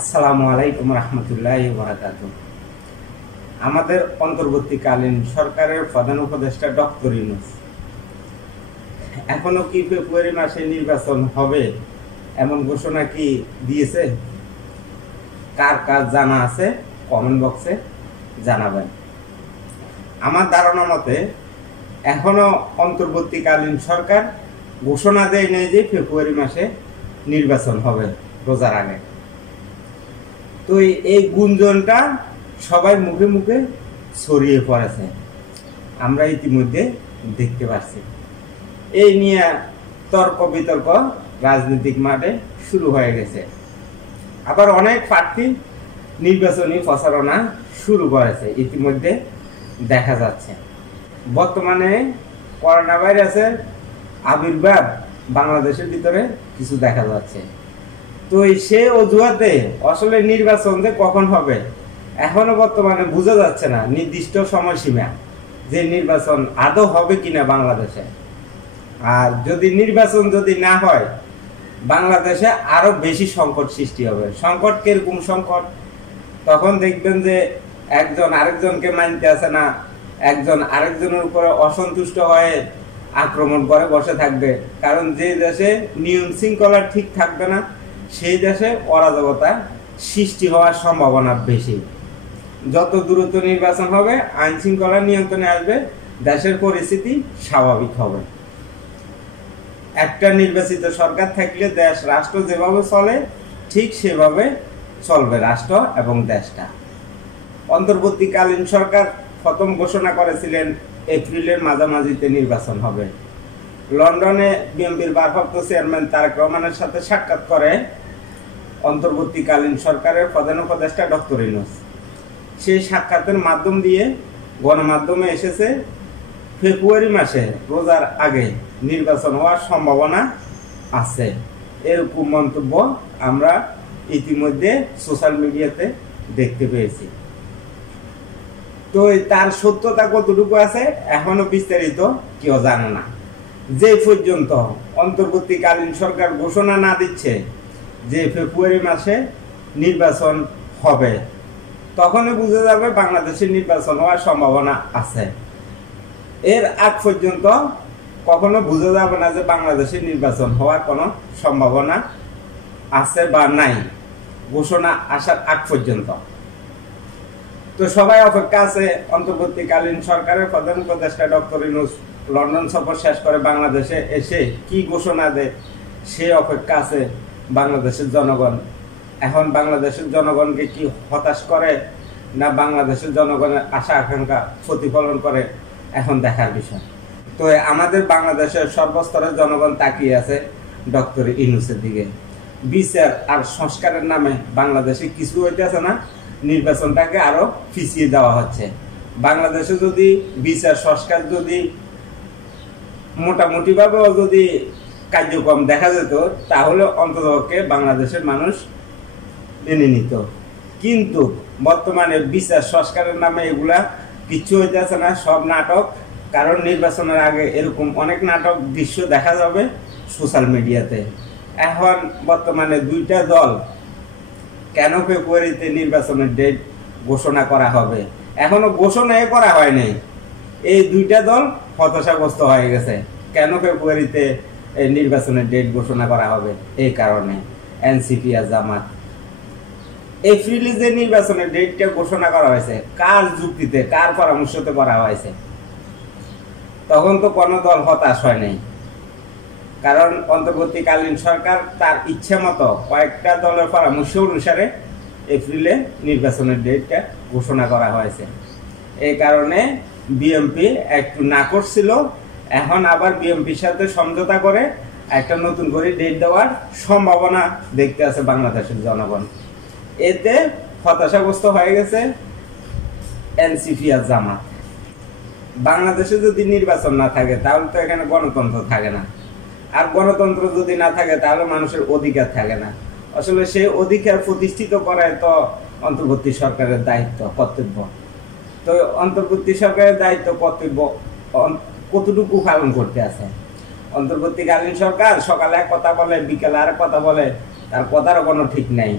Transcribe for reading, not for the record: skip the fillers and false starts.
আসসালামু আলাইকুম রহমতুল্লাহি ওয়া বারাকাতুহু। আমাদের অন্তর্বর্তীকালীন সরকারের প্রধান উপদেষ্টা ডক্টর ইউনূস এখনো কি ফেব্রুয়ারি মাসে নির্বাচন হবে এমন ঘোষণা কি দিয়েছে? কার কার জানা আছে কমেন্ট বক্সে জানাবেন। আমার ধারণা মতে এখনো অন্তর্বর্তীকালীন সরকার ঘোষণা দেয় নাই যে ফেব্রুয়ারি মাসে নির্বাচন হবে রোজার আগে। তো এই গুঞ্জনটা সবাই মুখে মুখে ছড়িয়ে পড়েছে, আমরা ইতিমধ্যে দেখতে পাচ্ছি। এই নিয়ে তর্ক বিতর্ক রাজনৈতিক মাঠে শুরু হয়ে গেছে। আবার অনেক প্রার্থী নির্বাচনী প্রচারণা শুরু করেছে, ইতিমধ্যে দেখা যাচ্ছে। বর্তমানে করোনা ভাইরাসের আবির্ভাব বাংলাদেশের ভিতরে কিছু দেখা যাচ্ছে। তো সে অজুহাতে আসলে নির্বাচন যে কখন হবে এখনো বর্তমানে বোঝা যাচ্ছে না নির্দিষ্ট সময়সীমা, যে নির্বাচন আদৌ হবে কিনা বাংলাদেশে। আর যদি নির্বাচন যদি না হয় বাংলাদেশে আরো বেশি সংকট সৃষ্টি হবে। সংকট কিরকম সংকট? তখন দেখবেন যে একজন আরেকজনকে মানতে আসে না, একজন আরেকজনের উপরে অসন্তুষ্ট হয়ে আক্রমণ করে বসে থাকবে। কারণ যে দেশে নিয়ম শৃঙ্খলা ঠিক থাকবে না সেই দেশে অরাজকতা সৃষ্টি হওয়ার সম্ভাবনা বেশি। যত দ্রুত নির্বাচন হবে, আইন শৃঙ্খলা নিয়ন্ত্রণে আসবে, দেশের পরিস্থিতি স্বাভাবিক হবে। একটা নির্বাচিত সরকার থাকলে দেশ রাষ্ট্র যেভাবে চলে ঠিক সেভাবে চলবে রাষ্ট্র এবং দেশটা। অন্তর্বর্তীকালীন সরকার প্রথম ঘোষণা করেছিলেন এপ্রিলের মাঝামাঝিতে নির্বাচন হবে। লন্ডনে বিএনপির ভারপ্রাপ্ত চেয়ারম্যান তারেক রহমানের সাথে সাক্ষাৎ করে অন্তর্বর্তীকালীন সরকারের প্রধান উপদেষ্টা ডক্টর ইউনূস। সেই সাক্ষাতের মাধ্যম দিয়ে গণমাধ্যমে এসেছে ফেব্রুয়ারি মাসে রোজার আগে নির্বাচন হওয়ার সম্ভাবনা আছে, এরকম মন্তব্য আমরা ইতিমধ্যে সোশ্যাল মিডিয়াতে দেখতে পেয়েছি। তো তার সত্যতা কতটুকু আছে এখনো বিস্তারিত কেউ জানে না। যে পর্যন্ত অন্তর্বর্তীকালীন সরকার ঘোষণা না দিচ্ছে যে ফেব্রুয়ারি মাসে নির্বাচন হবে, তখনই বোঝা যাবে বাংলাদেশের নির্বাচন হওয়ার সম্ভাবনা আছে। এর আগ পর্যন্ত কখনো বোঝা যাবে না যে বাংলাদেশের নির্বাচন হওয়ার কোনো সম্ভাবনা আছে বা নাই, ঘোষণা আসার আগ পর্যন্ত। তো সবাই অপেক্ষা আছে অন্তর্বর্তীকালীন সরকারের প্রধান উপদেষ্টা ডক্টর ইউনূস লন্ডন সফর শেষ করে বাংলাদেশে এসে কি ঘোষণা দেয়, সে অপেক্ষা আছে বাংলাদেশের জনগণ। এখন বাংলাদেশের জনগণকে কি হতাশ করে না বাংলাদেশের জনগণের আশা আকাঙ্ক্ষা প্রতিফলন করে, এখন দেখার বিষয়। তো আমাদের বাংলাদেশের সর্বস্তরের জনগণ তাকিয়ে আছে ডক্টর ইউনূসের দিকে। বিচার আর সংস্কারের নামে বাংলাদেশে কিছু হইতেছে না, নির্বাচনটাকে আরো পিছিয়ে দেওয়া হচ্ছে। বাংলাদেশে যদি বিচার সংস্কার যদি মোটামুটি ভাবেও যদি কার্যক্রম দেখা যেত তাহলে অন্ততপক্ষে বাংলাদেশের মানুষ মেনে নিত। কিন্তু বর্তমানে বিচার সংস্কারের নামে এগুলা কিচ্ছু হইতেছে না, সব নাটক। কারণ নির্বাচনের আগে এরকম অনেক নাটক দৃশ্য দেখা যাবে সোশ্যাল মিডিয়াতে। এখন বর্তমানে দুইটা দল কেন ফেব্রুয়ারিতে নির্বাচনের ডেট ঘোষণা করা হবে এখনো ঘোষণাই করা হয়নি। এই দুইটা দল হতাশাগ্রস্ত হয়ে গেছে কেন ফেব্রুয়ারিতে নির্বাচনের ডেট ঘোষণা করা হবে। এই কারণে এনসিপি আর জামাত এপ্রিলে যে নির্বাচনের ডেটটা ঘোষণা করা হয়েছে কার যুক্তিতে কার পরামর্শতে করা হয়েছে? তখন তো কোনো দল হতাশ হয় নাই, কারণ অন্তর্বর্তীকালীন সরকার তার ইচ্ছে মতো কয়েকটা দলের পরামর্শ অনুসারে এপ্রিলে নির্বাচনের ডেটটা ঘোষণা করা হয়েছে। এই কারণে বিএনপি একটু নাকচ ছিল, এখন আবার বিএনপির সাথে সমঝোতা করে একটা নতুন করে ডেট দেওয়ার সম্ভাবনা দেখতে আছে বাংলাদেশের জনগণ। এতে হতাশাগ্রস্ত হয়ে গেছে এনসিপি আর জামাত। বাংলাদেশে যদি নির্বাচন না থাকে তাহলে তো এখানে গণতন্ত্র থাকে না, আর গণতন্ত্র যদি না থাকে তাহলে মানুষের অধিকার থাকে না। আসলে সেই অধিকার প্রতিষ্ঠিত করাই তো অন্তর্বর্তী সরকারের দায়িত্ব কর্তব্য। তো অন্তর্বর্তী সরকারের দায়িত্ব কর্তব্য কতটুকু পালন করতে আছে? অন্তর্বর্তীকালীন সরকার সকালে এক কথা বলে বিকেলে আর কথা বলে, তার কথারও কোনো ঠিক নাই।